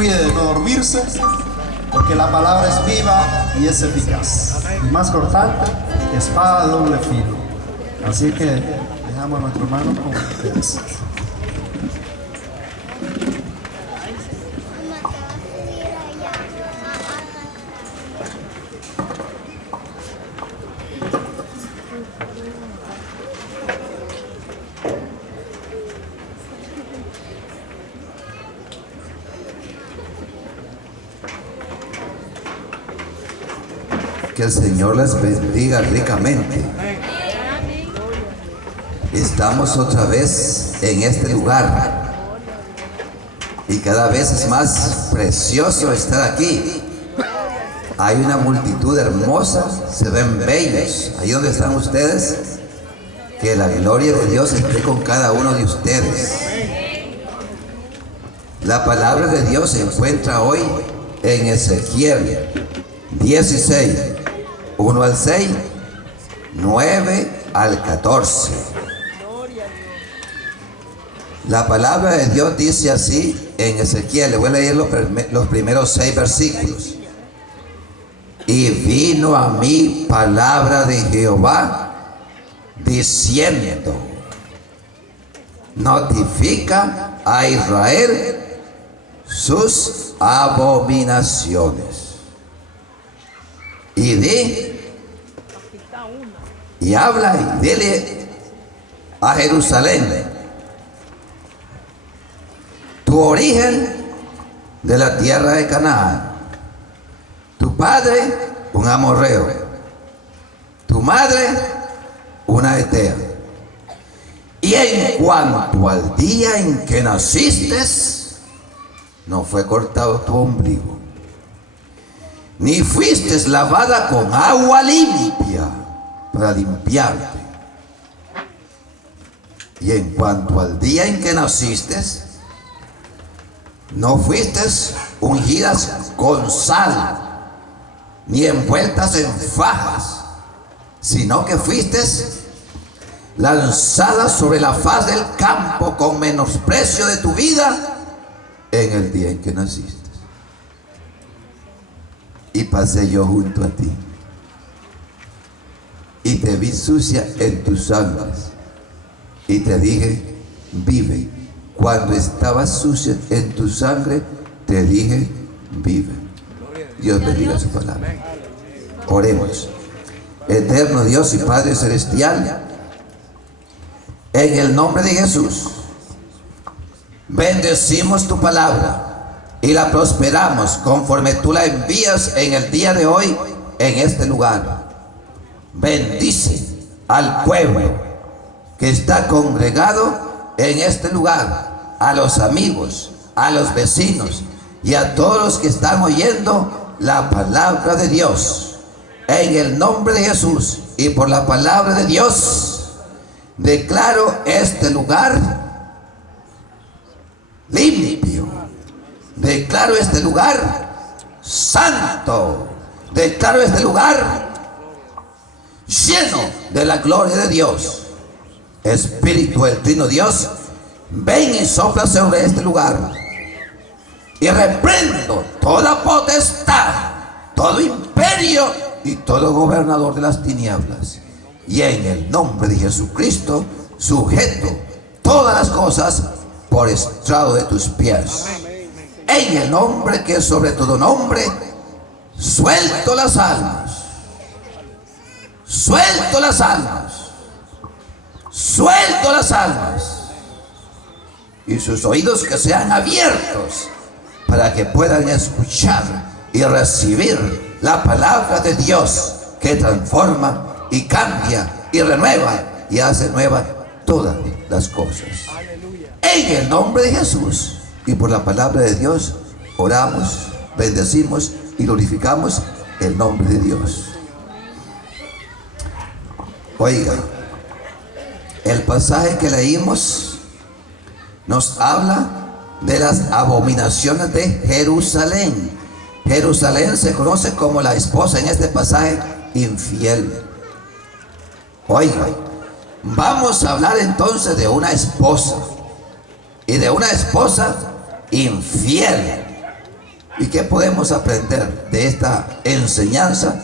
cuide de no dormirse, porque la palabra es viva y es eficaz. Y más cortante, espada de doble filo. Así que dejamos a nuestro hermano con ustedes. Que el Señor les bendiga ricamente. Estamos otra vez en este lugar y cada vez es más precioso estar aquí. Hay una multitud hermosa, se ven bellos. Ahí donde están ustedes, que la gloria de Dios esté con cada uno de ustedes. La palabra de Dios se encuentra hoy en Ezequiel 16, 1 al 6, 9 al 14. La palabra de Dios dice así en Ezequiel. Le voy a leer los primeros 6 versículos. Y vino a mí palabra de Jehová diciendo: notifica a Israel sus abominaciones. Y di, y habla y dile a Jerusalén: tu origen de la tierra de Canaán, tu padre un amorreo, tu madre una etea. Y en cuanto al día en que naciste, no fue cortado tu ombligo, ni fuiste lavada con agua limpia para limpiarte. Y en cuanto al día en que naciste, no fuiste ungidas con sal, ni envueltas en fajas, sino que fuiste lanzada sobre la faz del campo con menosprecio de tu vida en el día en que naciste. Y pasé yo junto a ti, y te vi sucia en tus sangres, y te dije: vive. Cuando estabas sucia en tu sangre, te dije: vive. Dios bendiga su palabra. Oremos. Eterno Dios y Padre celestial, en el nombre de Jesús, bendecimos tu palabra y la prosperamos conforme tú la envías en el día de hoy en este lugar. Bendice al pueblo que está congregado en este lugar, a los amigos, a los vecinos y a todos los que están oyendo la palabra de Dios. En el nombre de Jesús y por la palabra de Dios, declaro este lugar limpio. Declaro este lugar santo. Declaro este lugar lleno de la gloria de Dios. Espíritu del Trino Dios, ven y sopla sobre este lugar. Y reprendo toda potestad, todo imperio y todo gobernador de las tinieblas. Y en el nombre de Jesucristo, sujeto todas las cosas por estrado de tus pies. En el nombre que es sobre todo nombre, suelto las almas. Suelto las almas. Suelto las almas. Y sus oídos que sean abiertos para que puedan escuchar y recibir la palabra de Dios, que transforma y cambia y renueva y hace nueva todas las cosas. En el nombre de Jesús y por la palabra de Dios, oramos, bendecimos y glorificamos el nombre de Dios. Oiga, el pasaje que leímos nos habla de las abominaciones de Jerusalén. Jerusalén se conoce como la esposa en este pasaje infiel. Oiga, vamos a hablar entonces de una esposa, y de una esposa infiel. ¿Y qué podemos aprender de esta enseñanza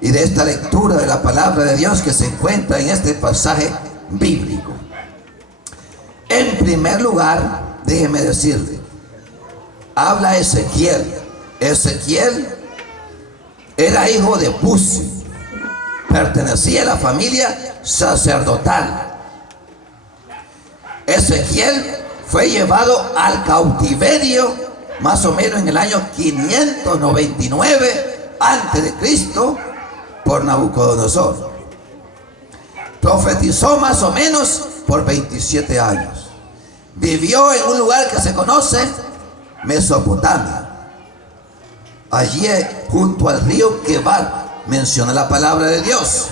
y de esta lectura de la palabra de Dios que se encuentra en este pasaje bíblico? En primer lugar, déjeme decirle, habla Ezequiel. Ezequiel era hijo de Buzi, pertenecía a la familia sacerdotal. Ezequiel fue llevado al cautiverio más o menos en el año 599 antes de Cristo por Nabucodonosor. Profetizó más o menos por 27 años. Vivió en un lugar que se conoce Mesopotamia. Allí junto al río Quebar menciona la palabra de Dios.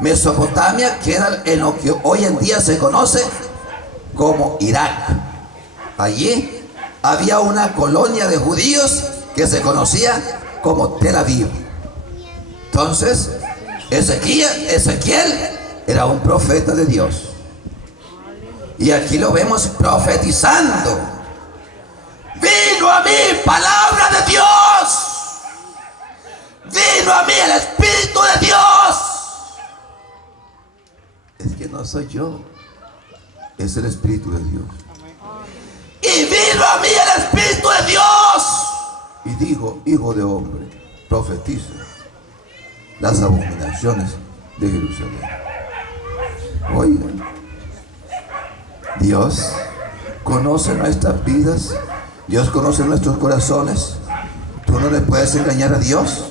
Mesopotamia queda en lo que hoy en día se conoce como Irak. Allí había una colonia de judíos que se conocía como Tel Aviv. Entonces, Ezequiel era un profeta de Dios. Y aquí lo vemos profetizando. Vino a mí palabra de Dios. Vino a mí el Espíritu de Dios. Es que no soy yo, es el Espíritu de Dios. Y vino a mí el Espíritu de Dios y dijo: hijo de hombre, profetiza las abominaciones de Jerusalén. Oigan, Dios conoce nuestras vidas, Dios conoce nuestros corazones. Tú no le puedes engañar a Dios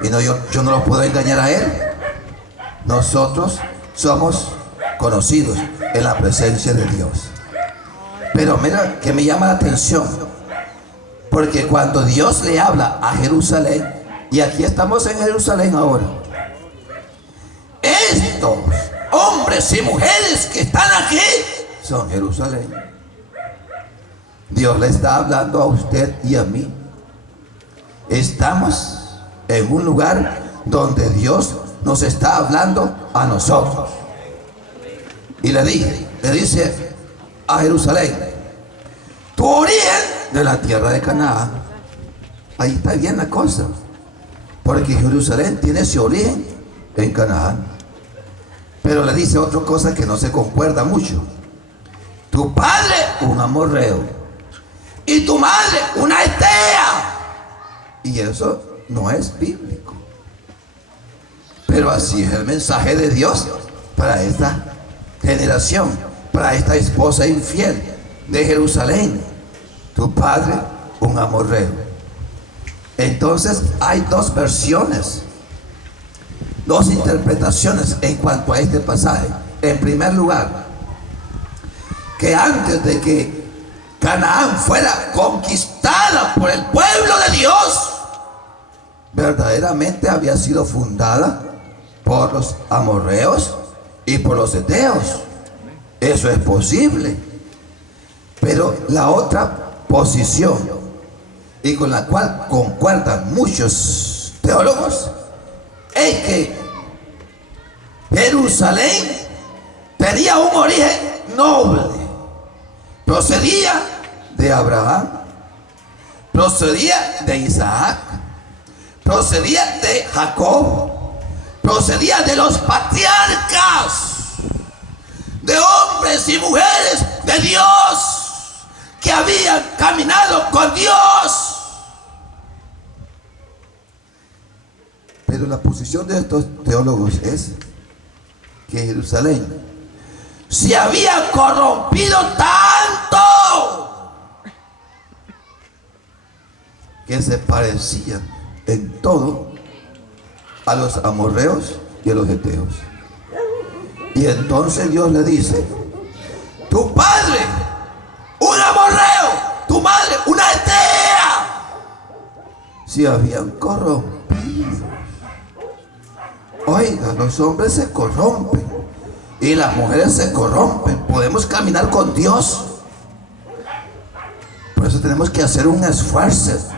y yo no lo puedo engañar a Él. Nosotros somos conocidos en la presencia de Dios. Pero mira que me llama la atención, porque cuando Dios le habla a Jerusalén, y aquí estamos en Jerusalén ahora, estos hombres y mujeres que están aquí son Jerusalén. Dios le está hablando a usted y a mí. Estamos en un lugar donde Dios nos está hablando a nosotros. Y le dice a Jerusalén: tu origen de la tierra de Canaán. Ahí está bien la cosa, porque Jerusalén tiene su origen en Canaán. Pero le dice otra cosa que no se concuerda mucho: tu padre un amorreo y tu madre una etea. Y eso no es bíblico, pero así es el mensaje de Dios para esta generación, para esta esposa infiel de Jerusalén. Tu padre un amorreo. Entonces hay dos versiones, dos interpretaciones en cuanto a este pasaje. En primer lugar, que antes de que Canaán fuera conquistada por el pueblo de Dios, verdaderamente había sido fundada por los amorreos y por los heteos. Eso es posible. Pero la otra posición, y con la cual concuerdan muchos teólogos, es que Jerusalén tenía un origen noble. Procedía de Abraham, procedía de Isaac, procedía de Jacob, procedía de los patriarcas, de hombres y mujeres de Dios que habían caminado con Dios. Pero la posición de estos teólogos es que Jerusalén se había corrompido tanto que se parecían en todo a los amorreos y a los heteos. Y entonces Dios le dice: tu padre un amorreo, tu madre una etea. Se habían corrompido. Oiga, los hombres se corrompen y las mujeres se corrompen. Podemos caminar con Dios. Por eso tenemos que hacer un esfuerzo.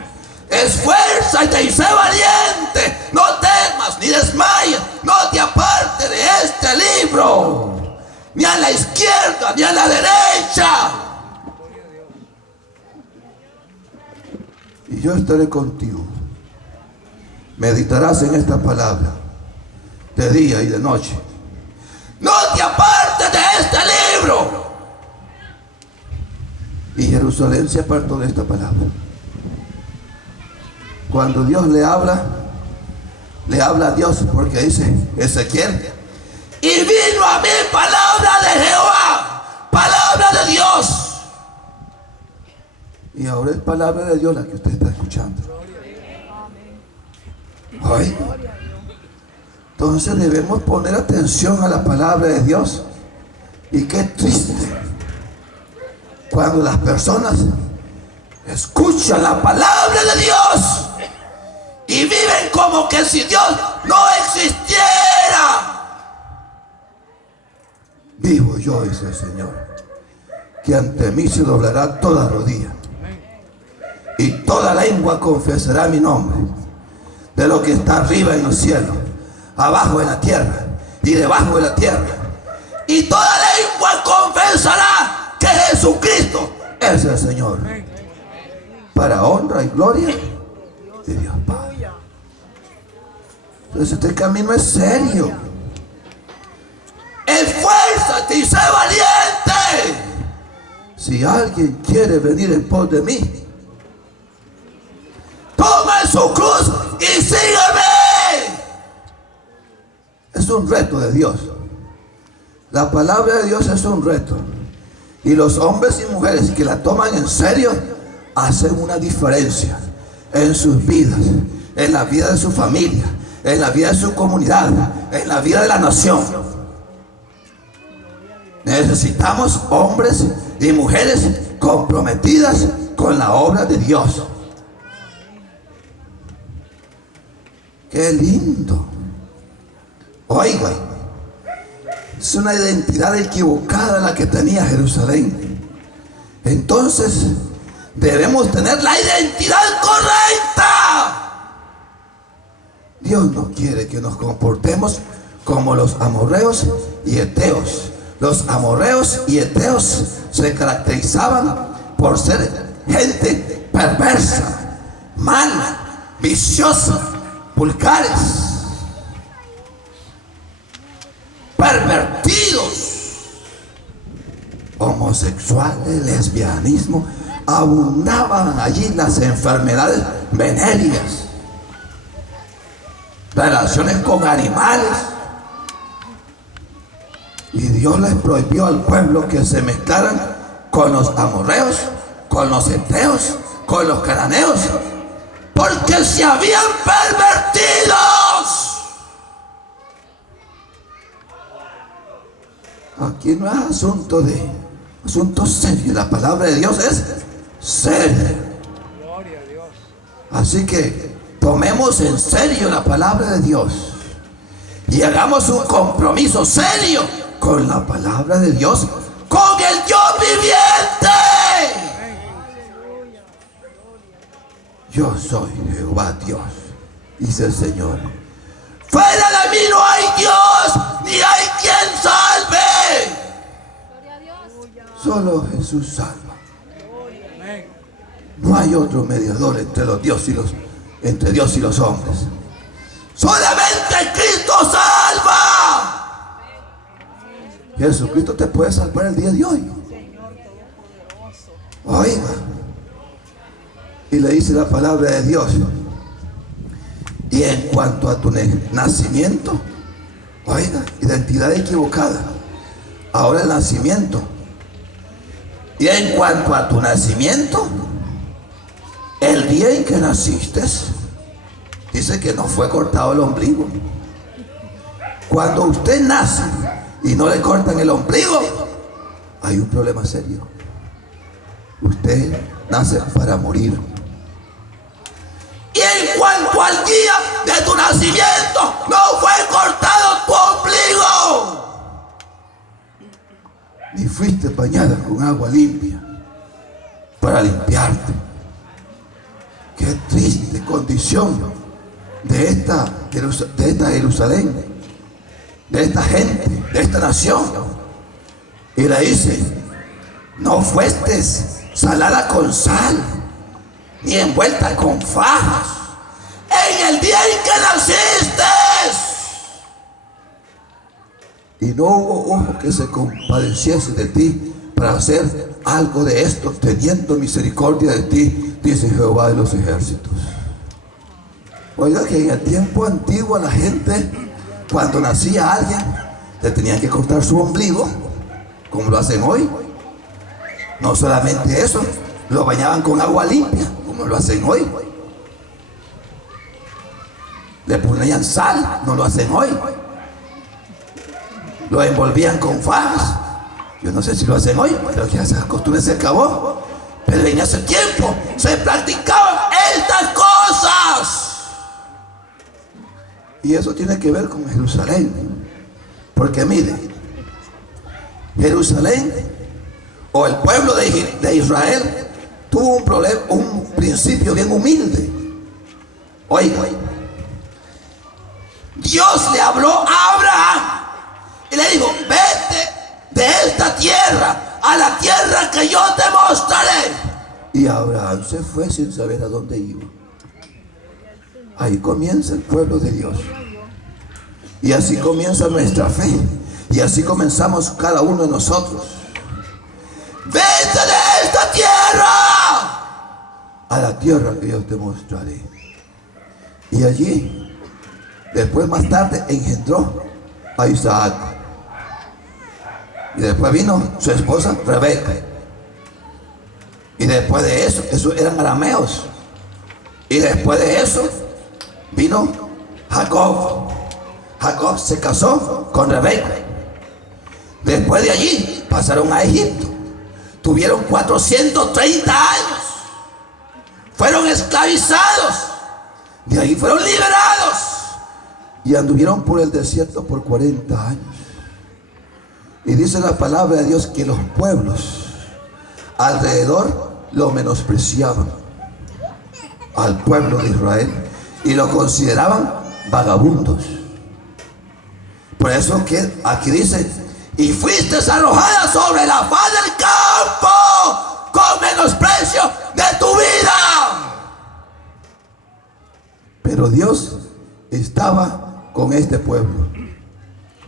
Esfuérzate y sé valiente. No temas ni desmayes. No te apartes de este libro, ni a la izquierda ni a la derecha. y yo estaré contigo. Meditarás en esta palabra de día y de noche. No te apartes de este libro. Y Jerusalén se apartó de esta palabra. Cuando Dios le habla a Dios, porque dice Ezequiel, y vino a mí palabra de Jehová, palabra de Dios. Y ahora es palabra de Dios la que usted está escuchando. Hoy, entonces debemos poner atención a la palabra de Dios. Y qué triste cuando las personas escuchan la palabra de Dios y viven como que si Dios no existiera. Vivo yo, dice el Señor, que ante mí se doblará toda rodilla y toda lengua confesará mi nombre, de lo que está arriba en los cielos, abajo en la tierra y debajo de la tierra. Y toda lengua confesará que Jesucristo es el Señor, para honra y gloria de Dios Padre. Entonces este camino es serio. Esfuérzate y sé valiente. Si alguien quiere venir en pos de mí, toma su cruz y sígueme. Es un reto de Dios. La palabra de Dios es un reto. Y los hombres y mujeres que la toman en serio hacen una diferencia en sus vidas, en la vida de su familia, en la vida de su comunidad, en la vida de la nación. Necesitamos hombres y mujeres comprometidas con la obra de Dios. ¡Qué lindo! Oiga, es una identidad equivocada la que tenía Jerusalén. Entonces, debemos tener la identidad correcta. Dios no quiere que nos comportemos como los amorreos y heteos. Los amorreos y heteos se caracterizaban por ser gente perversa, mala, viciosa, vulgares, pervertidos, homosexuales, lesbianismo. Abundaban allí las enfermedades venéreas, relaciones con animales. Y Dios les prohibió al pueblo que se mezclaran con los amorreos, con los heteos, con los cananeos, porque se habían pervertidos. Aquí no es asunto serio. La palabra de Dios es seria. Así que tomemos en serio la palabra de Dios y hagamos un compromiso serio con la palabra de Dios, con el Dios viviente. Yo soy Jehová Dios, dice el Señor. Fuera de mí no hay Dios, ni hay quien salve. Solo Jesús salva. No hay otro mediador entre Dios y los hombres. Solamente Cristo salva. Jesucristo te puede salvar el día de hoy. Oiga. Y le dice la palabra de Dios. Y en cuanto a tu nacimiento, oiga, identidad equivocada. Ahora el nacimiento. Y en cuanto a tu nacimiento, el día en que naciste, dice que no fue cortado el ombligo. Cuando usted nace y no le cortan el ombligo, hay un problema serio. Usted nace para morir. Y en cuanto al día de tu nacimiento, no fue cortado tu ombligo, ni fuiste bañada con agua limpia para limpiarte. Qué triste condición de esta Jerusalén, de esta gente, de esta nación. Y le dice: no fuiste salada con sal, ni envuelta con fajas. En el día en que naciste. Y no hubo ojo que se compadeciese de ti para hacer algo de esto, teniendo misericordia de ti, dice Jehová de los ejércitos. Oiga, que en el tiempo antiguo la gente, cuando nacía alguien, le tenían que cortar su ombligo, como lo hacen hoy. No solamente eso, lo bañaban con agua limpia, como lo hacen hoy. Le ponían sal, no lo hacen hoy. Lo envolvían con fajas. Yo no sé si lo hacen hoy, creo que esa costumbre se acabó. Pero en ese tiempo se practicaban estas cosas. Y eso tiene que ver con Jerusalén. Porque mire, Jerusalén o el pueblo de Israel tuvo un problema, un principio bien humilde. Oiga, Dios le habló a Abraham y le dijo: vete de esta tierra a la tierra que yo te mostraré. Y Abraham se fue sin saber a dónde iba. Ahí comienza el pueblo de Dios. Y así comienza nuestra fe. Y así comenzamos cada uno de nosotros. Vete de esta tierra a la tierra que yo te mostraré. Y allí, después más tarde, engendró a Isaac. Y después vino su esposa Rebeca. Y después de eso, esos eran arameos. Y después de eso, vino Jacob. Jacob se casó con Rebeca. Después de allí, pasaron a Egipto. Tuvieron 430 años. Fueron esclavizados. De ahí fueron liberados. Y anduvieron por el desierto por 40 años. Y dice la palabra de Dios que los pueblos alrededor lo menospreciaban al pueblo de Israel y lo consideraban vagabundos. Por eso que aquí dice: y fuiste arrojada sobre la faz del campo con menosprecio de tu vida. Pero Dios estaba con este pueblo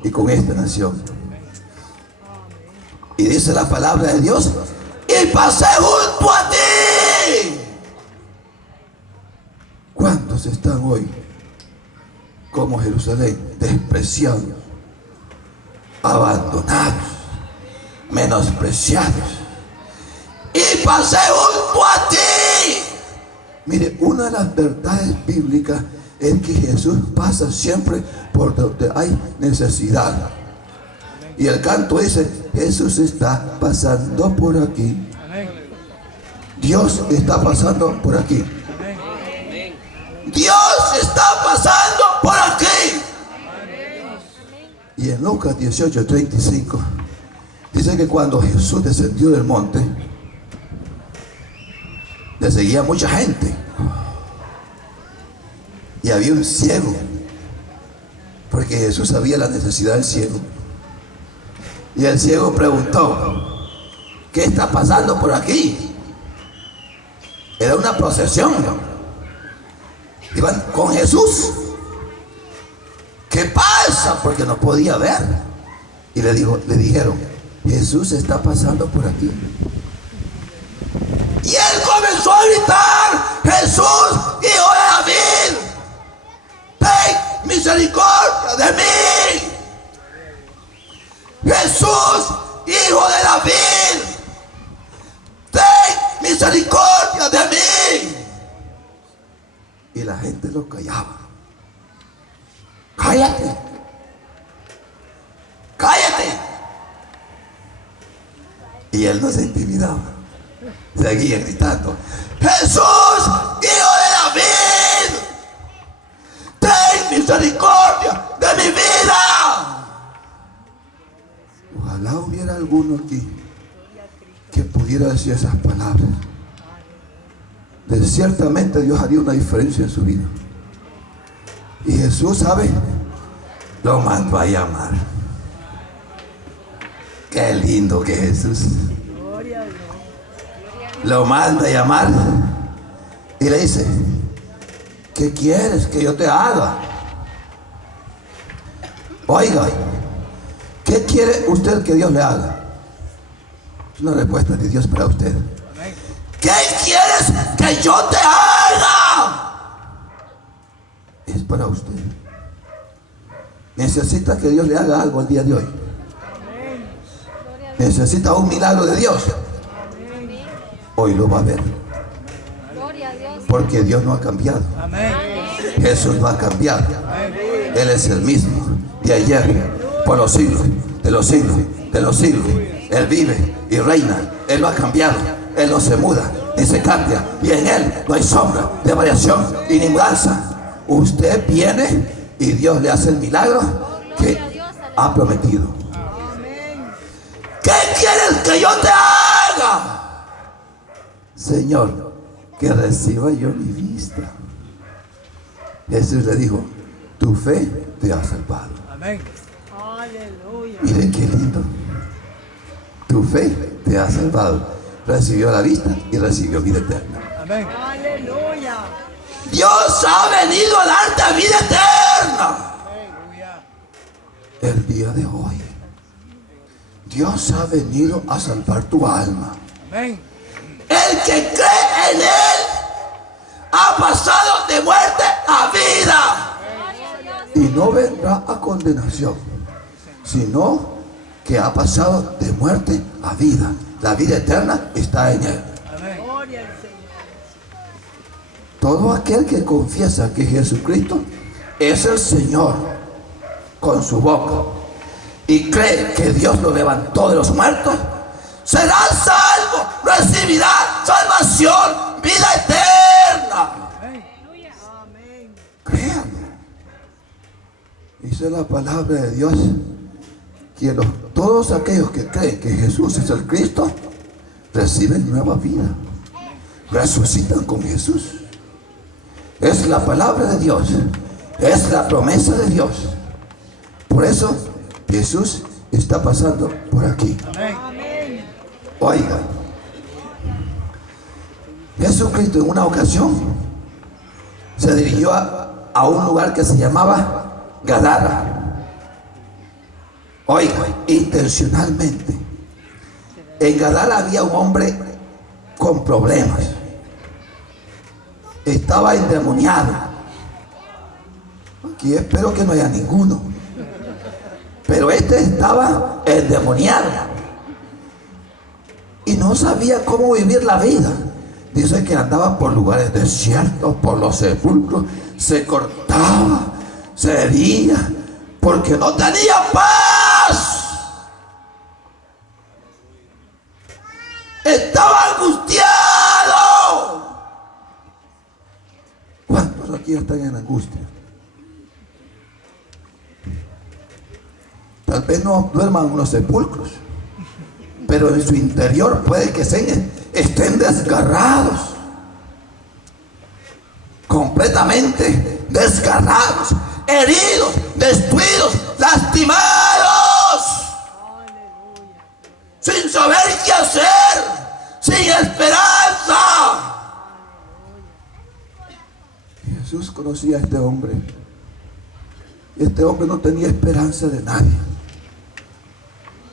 y con esta nación. Y dice la palabra de Dios: y pasé junto a ti. ¿Cuántos están hoy como Jerusalén, despreciados, abandonados, menospreciados? Y pasé junto a ti. Mire, una de las verdades bíblicas es que Jesús pasa siempre por donde hay necesidad. Y el canto dice: Jesús está pasando por aquí. Dios está pasando por aquí. Dios está pasando por aquí. Y en Lucas 18:35 dice que cuando Jesús descendió del monte, le seguía mucha gente. Y había un ciego, porque Jesús sabía la necesidad del ciego. Y el ciego preguntó: ¿qué está pasando por aquí? Era una procesión. Iban con Jesús. ¿Qué pasa? Porque no podía ver. Y le dijeron: Jesús está pasando por aquí. Y él comenzó a gritar: Jesús, hijo de David, ten misericordia de mí. Jesús, hijo de David, ten misericordia de mí. Y la gente lo callaba. Cállate, cállate. Y él no se intimidaba. Seguía gritando: Jesús, hijo de David, ten misericordia de mi vida. Ojalá hubiera alguno aquí que pudiera decir esas palabras. Ciertamente Dios haría una diferencia en su vida. Y Jesús, ¿sabe? Lo mandó a llamar. Qué lindo que Jesús lo manda a llamar. y le dice: ¿qué quieres que yo te haga? Oiga, ¿qué quiere usted que Dios le haga? Es una respuesta de Dios para usted. ¿Qué quieres que yo te haga? Es para usted. Necesita que Dios le haga algo el día de hoy. Necesita un milagro de Dios. Hoy lo va a ver. Porque Dios no ha cambiado. Jesús no ha cambiado. Él es el mismo de ayer, por los siglos, de los siglos, de los siglos. Él vive y reina. Él no ha cambiado. Él no se muda ni se cambia. Y en Él no hay sombra de variación y ni mudanza. Usted viene y Dios le hace el milagro que ha prometido. ¿Qué quieres que yo te haga? Señor, que reciba yo mi vista. Jesús le dijo: tu fe te ha salvado. Amén. Aleluya. Mire qué lindo. Tu fe te ha salvado. Recibió la vista y recibió vida eterna. Amén. Aleluya. Dios ha venido a darte vida eterna. Aleluya. El día de hoy, Dios ha venido a salvar tu alma. Amén. El que cree en Él ha pasado de muerte a vida. Y no vendrá a condenación, sino que ha pasado de muerte a vida. La vida eterna está en Él. Amén. Gloria al Señor. Todo aquel que confiesa que Jesucristo es el Señor con su boca y cree que Dios lo levantó de los muertos, será salvo, recibirá salvación, vida eterna. Amén. Créanlo. Dice la palabra de Dios que todos aquellos que creen que Jesús es el Cristo reciben nueva vida, resucitan con Jesús. Es la palabra de Dios, es la promesa de Dios. Por eso Jesús está pasando por aquí. Amén. Oiga, Jesucristo en una ocasión se dirigió a un lugar que se llamaba Gadara. Oiga, intencionalmente. En Gadara había un hombre con problemas. Estaba endemoniado. Aquí espero que no haya ninguno. Pero este estaba endemoniado. Y no sabía cómo vivir la vida. Dice que andaba por lugares desiertos, por los sepulcros, se cortaba, se hería, porque no tenía paz. Estaba angustiado. ¿Cuántos aquí están en angustia? Tal vez no duerman en los sepulcros, pero en su interior puede que estén desgarrados, completamente desgarrados, heridos, destruidos, lastimados, sin saber qué hacer, sin esperanza. Jesús conocía a este hombre. Y este hombre no tenía esperanza de nadie.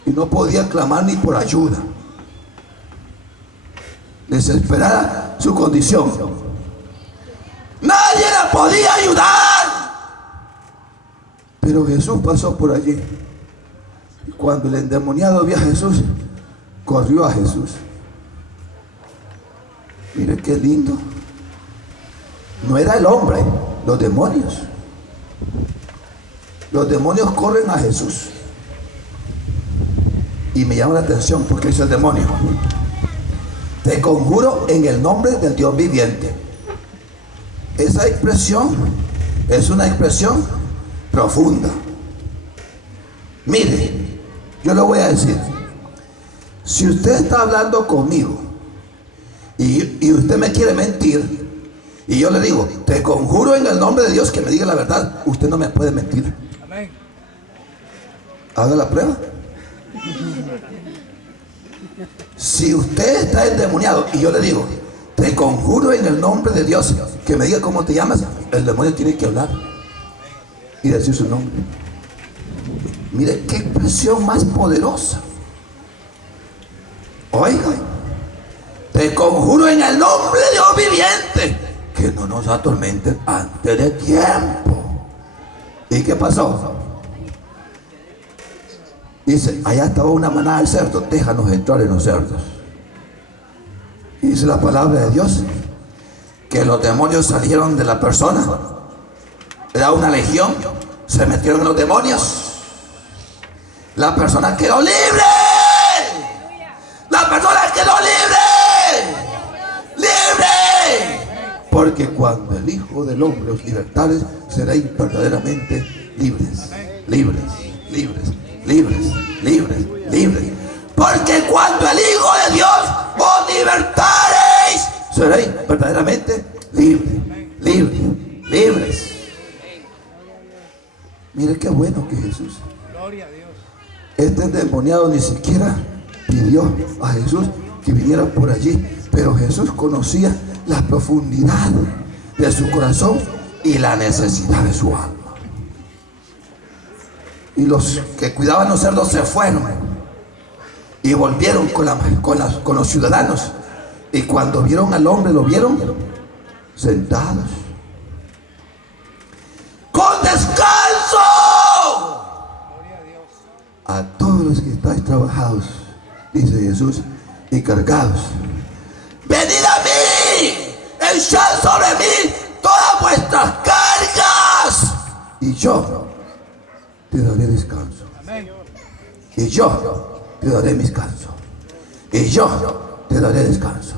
Y no podía clamar ni por ayuda. Desesperada su condición. Nadie la podía ayudar. Pero Jesús pasó por allí. Y cuando el endemoniado vio a Jesús, corrió a Jesús. Mire qué lindo. No era el hombre, los demonios. Los demonios corren a Jesús. Y me llama la atención porque dice el demonio: te conjuro en el nombre del Dios viviente. Esa expresión es una expresión profunda. Mire, yo le voy a decir, si usted está hablando conmigo y usted me quiere mentir, y yo le digo, te conjuro en el nombre de Dios que me diga la verdad, usted no me puede mentir. Amén. Haga la prueba. Si usted está endemoniado y yo le digo, te conjuro en el nombre de Dios. Que me diga cómo te llamas. El demonio tiene que hablar y decir su nombre. Mire qué expresión más poderosa. Oiga, te conjuro en el nombre de Dios viviente, que no nos atormenten antes de tiempo. ¿Y qué pasó? Dice, allá estaba una manada de cerdos, déjanos entrar en los cerdos. Y dice la palabra de Dios que los demonios salieron de la persona. Era una legión, se metieron en los demonios. La persona quedó libre. La persona quedó libre. Libre. Porque cuando el Hijo del Hombre os libertare, seréis verdaderamente libres. Libres, libres, libres, libres, libres. Porque cuando el Hijo de Dios os libertareis, seréis verdaderamente libres, libres, libres. Mire qué bueno que Jesús. Gloria a Dios. Este endemoniado ni siquiera pidió a Jesús que viniera por allí, pero Jesús conocía la profundidad de su corazón y la necesidad de su alma. Y los que cuidaban los cerdos se fueron y volvieron con los ciudadanos. Y cuando vieron al hombre, lo vieron sentados con descanso. A todos los que estáis trabajados, dice Jesús, y cargados, venid a mí, echad sobre mí todas vuestras cargas, y yo te daré descanso. Amén. Y yo te daré descanso. Y yo te daré descanso.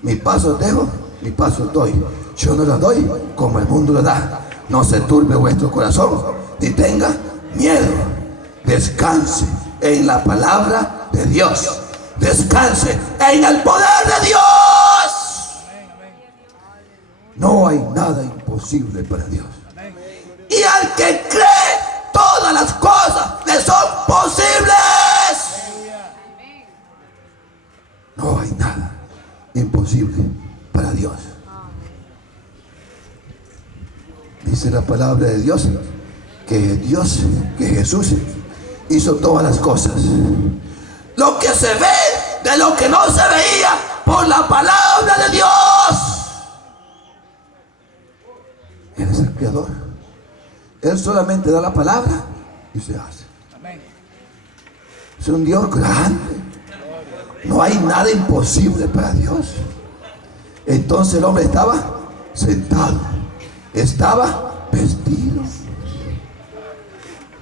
Mi paso dejo, mi paso doy. Yo no la doy como el mundo la da. No se turbe vuestro corazón, ni tenga miedo. Descanse en la palabra de Dios. Descanse en el poder de Dios. No hay nada imposible para Dios. Y al que cree, todas las cosas le son posibles. No hay nada imposible para Dios. Dice la palabra de Dios que Jesús hizo todas las cosas. Lo que se ve de lo que no se veía por la palabra de Dios. Él es el creador. Él solamente da la palabra y se hace. Es un Dios grande. No hay nada imposible para Dios. Entonces el hombre estaba sentado, estaba vestido.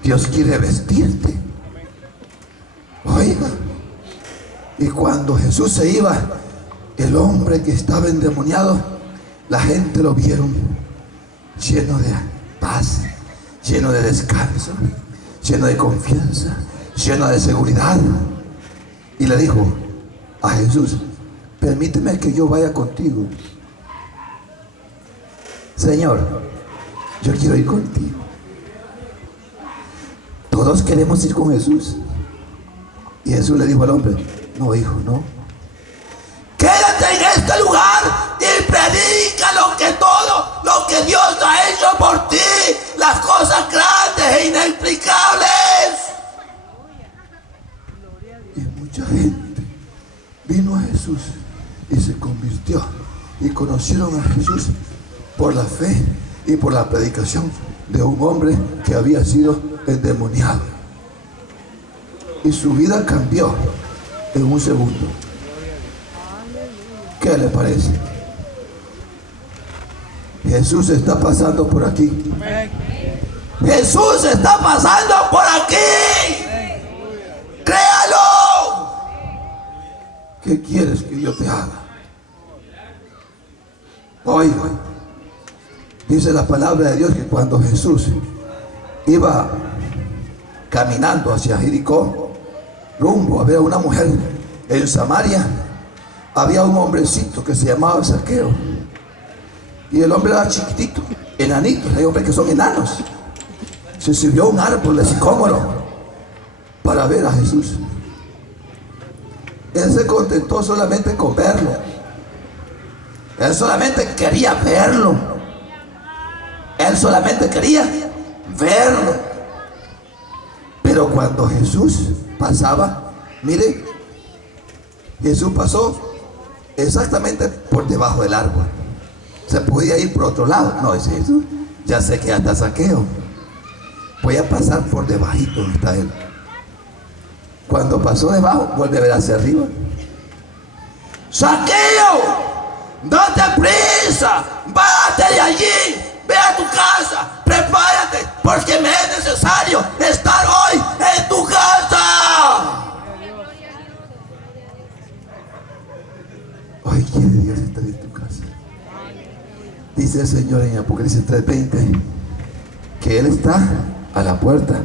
Dios quiere vestirte. Oiga, y cuando Jesús se iba, el hombre que estaba endemoniado, la gente lo vieron lleno de paz, lleno de descanso, lleno de confianza, lleno de seguridad. Y le dijo a Jesús, permíteme que yo vaya contigo. Señor, yo quiero ir contigo. Todos queremos ir con Jesús. Y Jesús le dijo al hombre, no, hijo, no. Quédate en este lugar y predica todo lo que Dios ha hecho por ti, las cosas grandes e inexplicables. Y mucha gente vino a Jesús y se convirtió y conocieron a Jesús por la fe y por la predicación de un hombre que había sido endemoniado. Y su vida cambió en un segundo. ¿Qué le parece? Jesús está pasando por aquí. Jesús está pasando por aquí. Créalo. ¿Qué quieres que yo te haga? Oiga, dice la palabra de Dios que cuando Jesús iba caminando hacia Jericó, rumbo a ver a una mujer en Samaria, había un hombrecito que se llamaba Zaqueo. Y el hombre era chiquitito, enanito. Hay hombres que son enanos. Se subió a un árbol de sicómoro para ver a Jesús. Él se contentó solamente con verlo. Él solamente quería verlo. Él solamente quería verlo. Pero cuando Jesús pasaba, mire, Jesús pasó exactamente por debajo del árbol. Se podía ir por otro lado. No, dice Jesús, ya sé que hasta Zaqueo. Voy a pasar por debajito donde está él. Cuando pasó debajo, vuelve a ver hacia arriba. Zaqueo, date prisa, bájate de allí, ve a tu casa, prepárate, porque me es necesario estar hoy en tu casa. Hoy quiere Dios estar en tu casa. Dice el Señor en Apocalipsis 3:20 que Él está a la puerta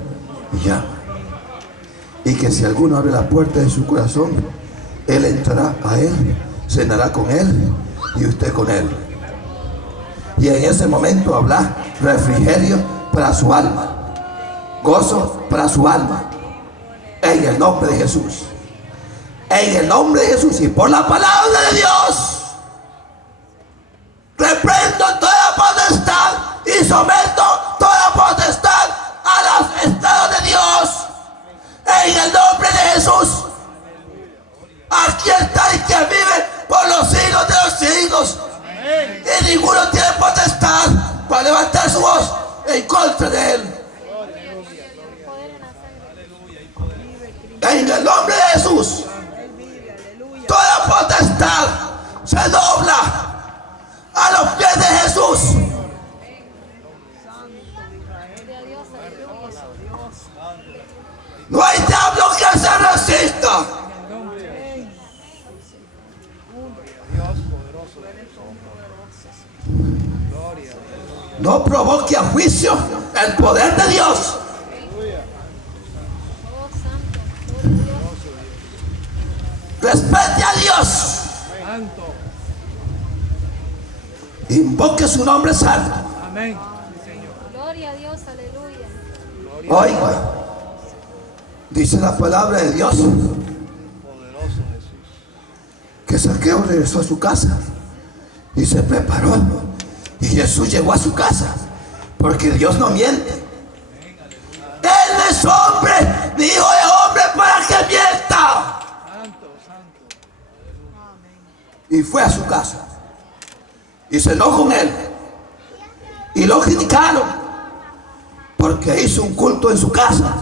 y llama. Y que si alguno abre la puerta de su corazón, Él entrará a Él, cenará con Él y usted con Él. Y en ese momento habrá refrigerio para su alma, gozo para su alma, en el nombre de Jesús. En el nombre de Jesús y por la palabra de Dios, reprendo toda potestad y someto toda potestad a los estados de Dios. En el nombre de Jesús. Aquí está el que vive por los siglos de los siglos. Y ninguno tiene potestad para levantar su voz en contra de él. En el nombre de Jesús. Toda potestad se dobla a los pies de Jesús. No hay diablo que se resista. No provoque a juicio el poder de Dios. Respete a Dios. Invoque su nombre santo. Amén. Gloria a Dios, aleluya. Oiga, dice la palabra de Dios que Zaqueo regresó a su casa y se preparó. Y Jesús llegó a su casa, porque Dios no miente. Él no es hombre, ni hijo de hombre para que mienta. Y fue a su casa y cenó con él. Y lo criticaron porque hizo un culto en su casa.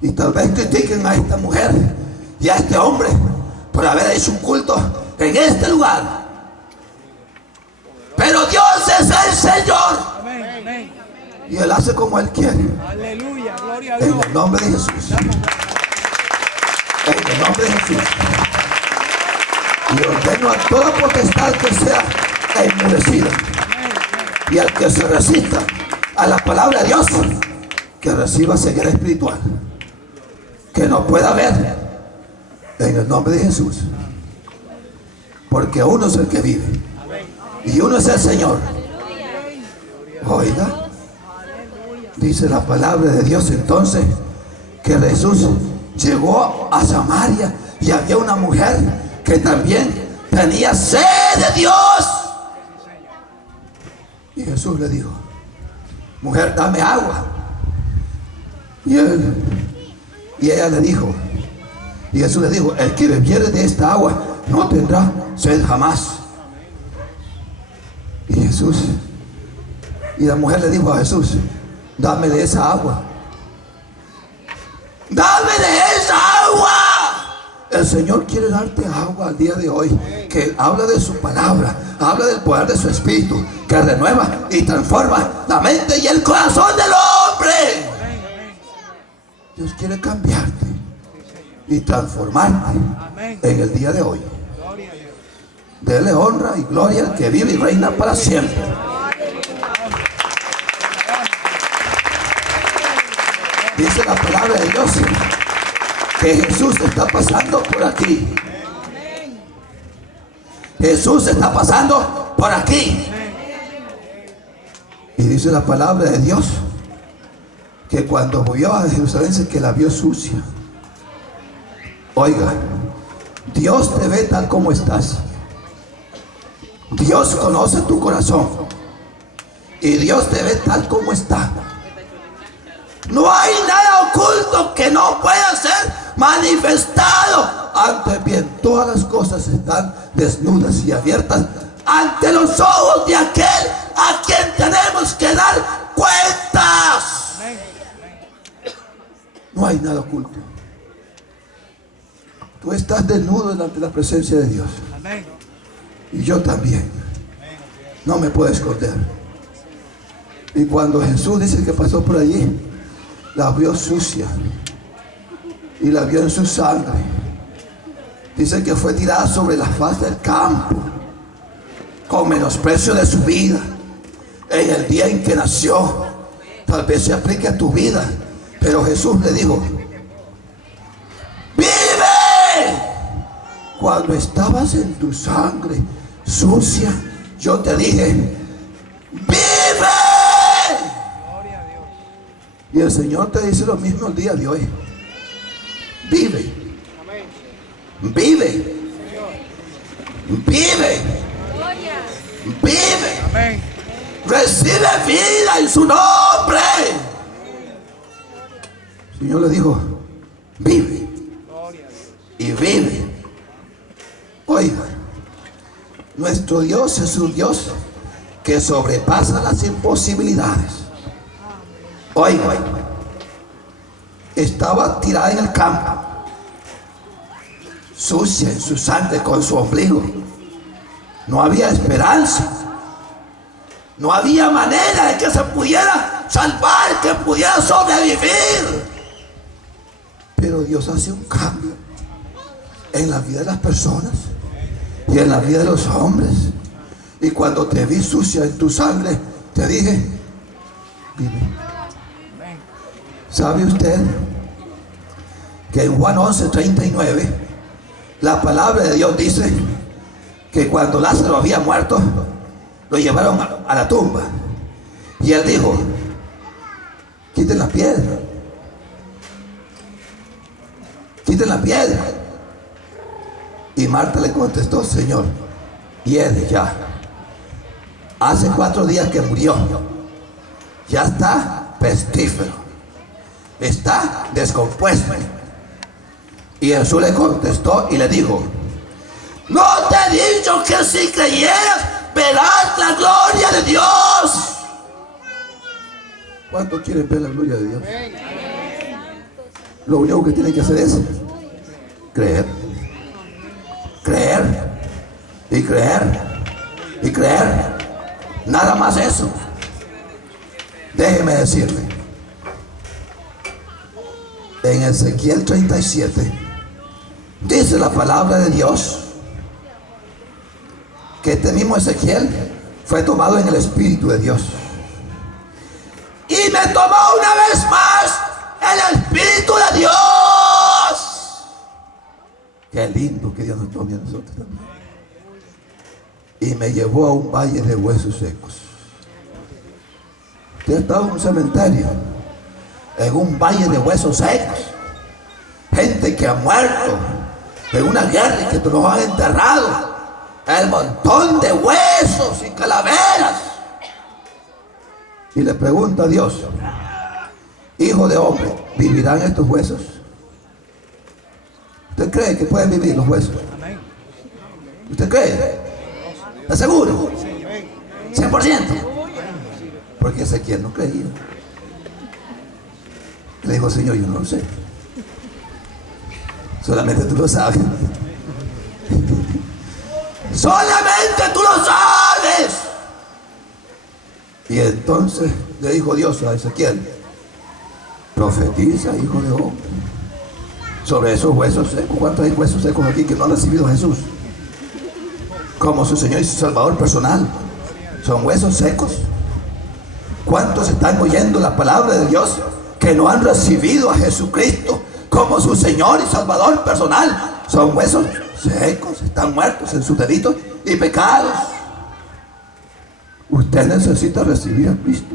Y tal vez critiquen a esta mujer y a este hombre por haber hecho un culto en este lugar. Pero Dios es el Señor. Amén. Y Él hace como Él quiere. Aleluya. Gloria a En Dios. el nombre de Jesús. En el nombre de Jesús. Y ordeno a toda potestad que sea enmudecida. Y al que se resista a la palabra de Dios, que reciba ceguera espiritual. Que no pueda ver. En el nombre de Jesús. Porque uno es el que vive. Y uno es el Señor. Oiga, dice la palabra de Dios entonces que Jesús llegó a Samaria y había una mujer que también tenía sed de Dios. Y Jesús le dijo: mujer, dame agua. Y ella le dijo, y Jesús le dijo: el que bebiere de esta agua no tendrá sed jamás. Y la mujer le dijo a Jesús: dame de esa agua. Dame de esa agua. El Señor quiere darte agua al día de hoy, que habla de su palabra, habla del poder de su espíritu, que renueva y transforma la mente y el corazón del hombre. Dios quiere cambiarte y transformarte en el día de hoy. Dele honra y gloria al que vive y reina para siempre. Dice la palabra de Dios que Jesús está pasando por aquí. Jesús está pasando por aquí. Y dice la palabra de Dios que cuando volvió a Jerusalén dice que la vio sucia. Oiga, Dios te ve tal como estás. Dios conoce tu corazón y Dios te ve tal como está. No hay nada oculto que no pueda ser manifestado. Antes bien, todas las cosas están desnudas y abiertas ante los ojos de aquel a quien tenemos que dar cuentas. No hay nada oculto. Tú estás desnudo delante de la presencia de Dios. Y yo también. No me puedo esconder. Y cuando Jesús dice que pasó por allí, la vio sucia y la vio en su sangre. Dice que fue tirada sobre la faz del campo con menosprecio de su vida en el día en que nació. Tal vez se aplique a tu vida, pero Jesús le dijo: vive. Cuando estabas en tu sangre sucia, yo te dije: vive. Y el Señor te dice lo mismo el día de hoy: vive, vive, vive, vive. Amén. Recibe vida en su nombre. El Señor le dijo: vive y vive. Oiga, nuestro Dios es un Dios que sobrepasa las imposibilidades. Oiga, estaba tirada en el campo, sucia en su sangre con su ombligo. No había esperanza. No había manera de que se pudiera salvar, que pudiera sobrevivir. Pero Dios hace un cambio en la vida de las personas y en la vida de los hombres. Y cuando te vi sucia en tu sangre, te dije: vive. ¿Sabe usted que en Juan 11:39 la palabra de Dios dice que cuando Lázaro había muerto, lo llevaron a la tumba y él dijo: quiten la piedra, quiten la piedra? Y Marta le contestó: Señor, viene ya. Hace 4 días que murió. Ya está pestífero, está descompuesto. Y Jesús le contestó y le dijo: no te he dicho que si creyeras verás la gloria de Dios. ¿Cuántos quieren ver la gloria de Dios? Lo único que tienen que hacer es creer, creer y creer y creer. Nada más eso. Déjeme decirle, en Ezequiel 37 dice la palabra de Dios que este mismo Ezequiel fue tomado en el Espíritu de Dios. Y me tomó una vez más el Espíritu de Dios. Qué lindo que Dios nos tome a nosotros también. Y me llevó a un valle de huesos secos. Usted ha estado en un cementerio, en un valle de huesos secos. Gente que ha muerto en una guerra y que los han enterrado. El montón de huesos y calaveras. Y le pregunta a Dios: hijo de hombre, ¿vivirán estos huesos? ¿Usted cree que pueden vivir los huesos? ¿Usted cree? ¿Está seguro? 100%. Porque Ezequiel no creía. Le dijo: Señor, yo no lo sé. Solamente tú lo sabes. Solamente tú lo sabes. Y entonces le dijo Dios a Ezequiel: profetiza, hijo de hombre, sobre esos huesos secos. ¿Cuántos hay huesos secos aquí que no han recibido a Jesús como su Señor y su Salvador personal? Son huesos secos. ¿Cuántos están oyendo la palabra de Dios que no han recibido a Jesucristo como su Señor y Salvador personal? Son huesos secos, están muertos en sus delitos y pecados. Usted necesita recibir a Cristo.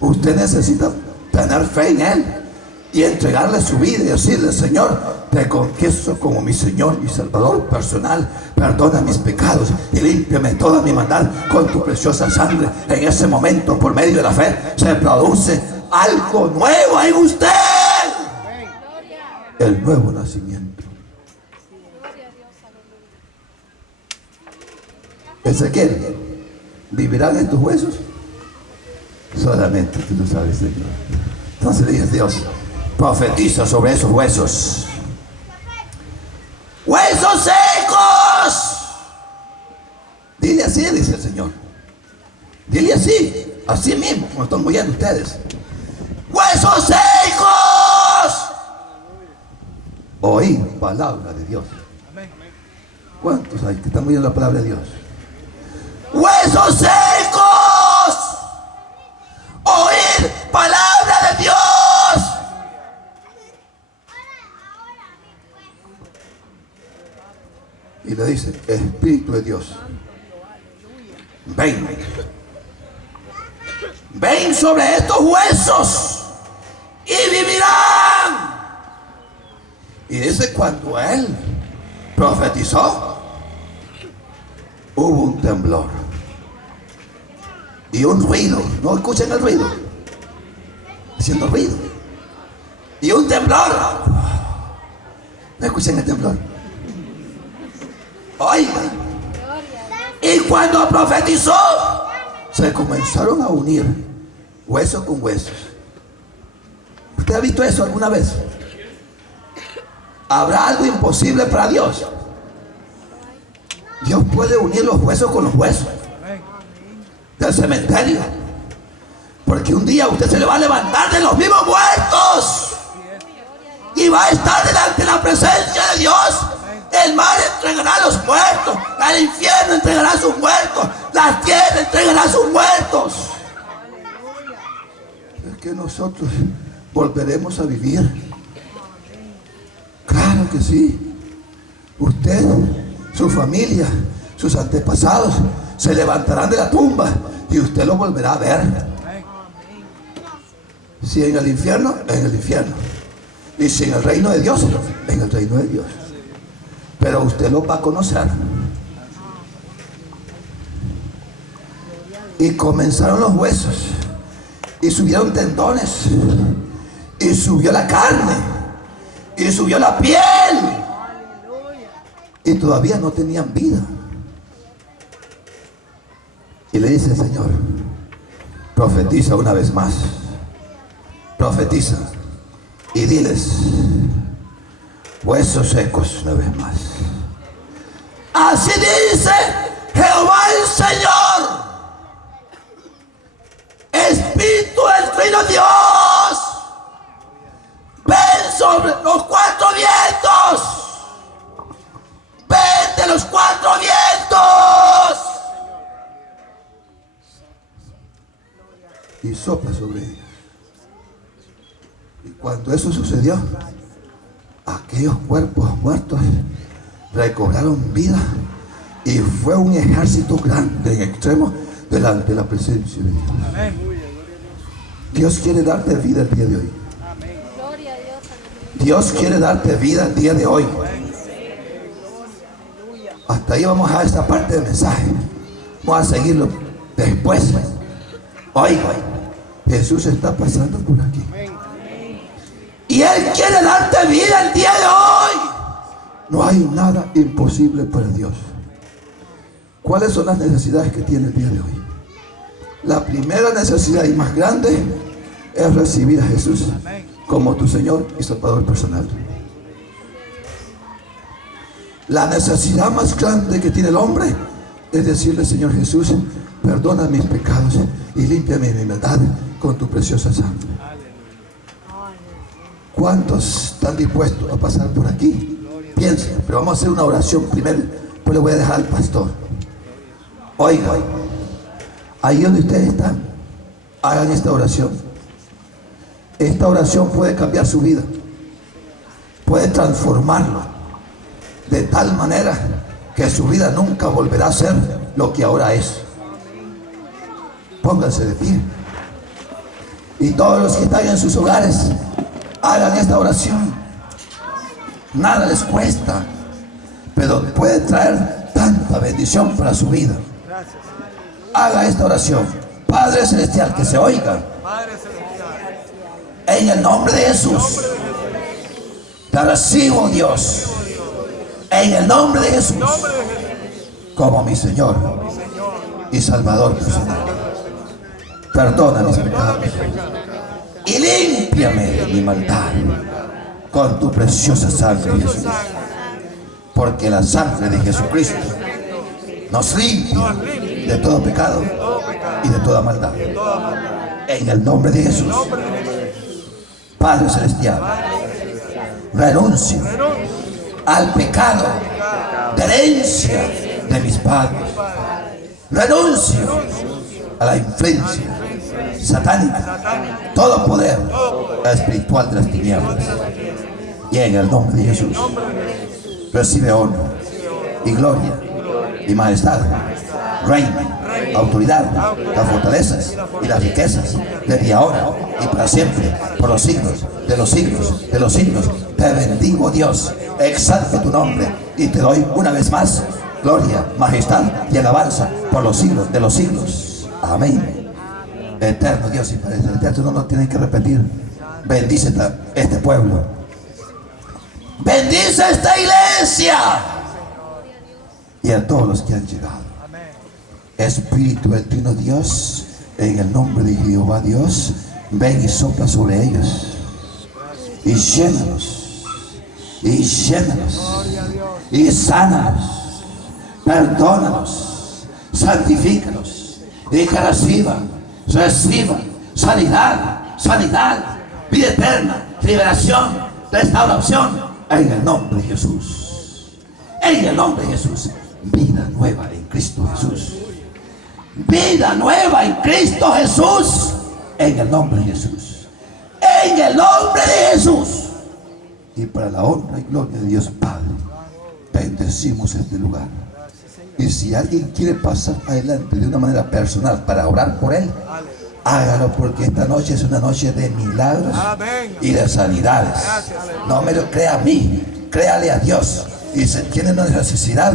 Usted necesita tener fe en Él. y entregarle su vida y decirle: Señor, te confieso como mi Señor y Salvador personal, perdona mis pecados y límpiame toda mi maldad con tu preciosa sangre. En ese momento, por medio de la fe, se produce algo nuevo en usted, el nuevo nacimiento. Ezequiel, ¿vivirán estos huesos? Solamente tú lo sabes, Señor. Entonces le dije: Dios, profetiza sobre esos huesos. ¡Huesos secos! Dile así, dice el Señor. Dile así mismo, como están oyendo ustedes. ¡Huesos secos! Oí palabra de Dios. ¿Cuántos hay que están oyendo la palabra de Dios? ¡Huesos secos! Oír palabra de Dios. Y le dice: Espíritu de Dios, ven, ven sobre estos huesos y vivirán. Y dice: cuando él profetizó, hubo un temblor y un ruido. ¿No escuchan el ruido? Haciendo ruido. Y un temblor. ¿No escuchan el temblor? Oigan. Y cuando profetizó, se comenzaron a unir hueso con huesos. ¿Usted ha visto eso alguna vez? ¿Habrá algo imposible para Dios? Dios puede unir los huesos con los huesos del cementerio, porque un día usted se le va a levantar de los vivos muertos y va a estar delante de la presencia de Dios. El mar entregará a los muertos, el infierno entregará a sus muertos, la tierra entregará a sus muertos. Es que nosotros volveremos a vivir. Claro que sí. Usted, su familia, sus antepasados se levantarán de la tumba y usted lo volverá a ver. Si en el infierno, en el infierno. Y si en el reino de Dios, en el reino de Dios. Pero usted lo va a conocer. Y comenzaron los huesos, y subieron tendones, y subió la carne, y subió la piel, y todavía no tenían vida. Y le dice el Señor: profetiza una vez más, profetiza y diles: huesos secos una vez más. Así dice Jehová el Señor, Espíritu del Trino Dios, ven sobre los cuatro vientos, ven de los cuatro vientos y sopla sobre ellos. Y cuando eso sucedió, aquellos cuerpos muertos recobraron vida y fue un ejército grande en extremo delante de la presencia de Dios. Dios quiere darte vida el día de hoy. Dios quiere darte vida el día de hoy. Hasta ahí vamos a esta parte del mensaje. Vamos a seguirlo después. Oiga, Jesús está pasando por aquí. Y Él quiere darte vida el día de hoy. No hay nada imposible para Dios. ¿Cuáles son las necesidades que tiene el día de hoy? La primera necesidad y más grande es recibir a Jesús como tu Señor y Salvador personal. La necesidad más grande que tiene el hombre es decirle: Señor Jesús, perdona mis pecados y límpiame mi maldad con tu preciosa sangre. ¿Cuántos están dispuestos a pasar por aquí? Piensen, pero vamos a hacer una oración primero, pues le voy a dejar al pastor. Oiga, ahí donde ustedes están, hagan esta oración. Esta oración puede cambiar su vida, puede transformarlo de tal manera que su vida nunca volverá a ser lo que ahora es. Pónganse de pie. Y todos los que están en sus hogares, Hagan esta oración. Nada les cuesta, pero puede traer tanta bendición para su vida. Haga esta oración. Padre Celestial, que se oiga. En el nombre de Jesús, te recibo, Dios, en el nombre de Jesús, como mi Señor y Salvador personal. Perdona mis pecados y límpiame de mi maldad con tu preciosa sangre, Jesús. Porque la sangre de Jesucristo nos limpia de todo pecado y de toda maldad. En el nombre de Jesús, Padre Celestial, renuncio al pecado de herencia de mis padres. Renuncio a la influencia satánica, todo poder espiritual de las tinieblas. Y en el nombre de Jesús, recibe honra y gloria y majestad, reino, autoridad, las fortalezas y las riquezas, desde ahora y para siempre, por los siglos de los siglos de los siglos. Te bendigo, Dios, exalto tu nombre y te doy una vez más gloria, majestad y alabanza por los siglos de los siglos. Amén. Eterno Dios y Padre Celestial, no nos tienen que repetir. Bendice este pueblo. Bendice esta iglesia y a todos los que han llegado. Espíritu del Trino Dios, en el nombre de Jehová Dios, ven y sopla sobre ellos y llénalos y sánalos, perdónalos, santifícalos y que reciban sanidad, vida eterna, liberación, restauración, en el nombre de Jesús. En el nombre de Jesús, vida nueva en Cristo Jesús. Vida nueva en Cristo Jesús. En el nombre de Jesús. En el nombre de Jesús. Y para la honra y gloria de Dios Padre, bendecimos este lugar. Y si alguien quiere pasar adelante de una manera personal para orar por él, hágalo, porque esta noche es una noche de milagros y de sanidades. No me lo crea a mí, créale a Dios. Y si tiene una necesidad,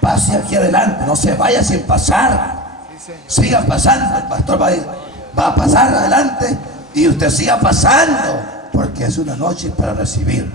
pase aquí adelante, no se vaya sin pasar. Siga pasando, el pastor va a pasar adelante y usted siga pasando, porque es una noche para recibir.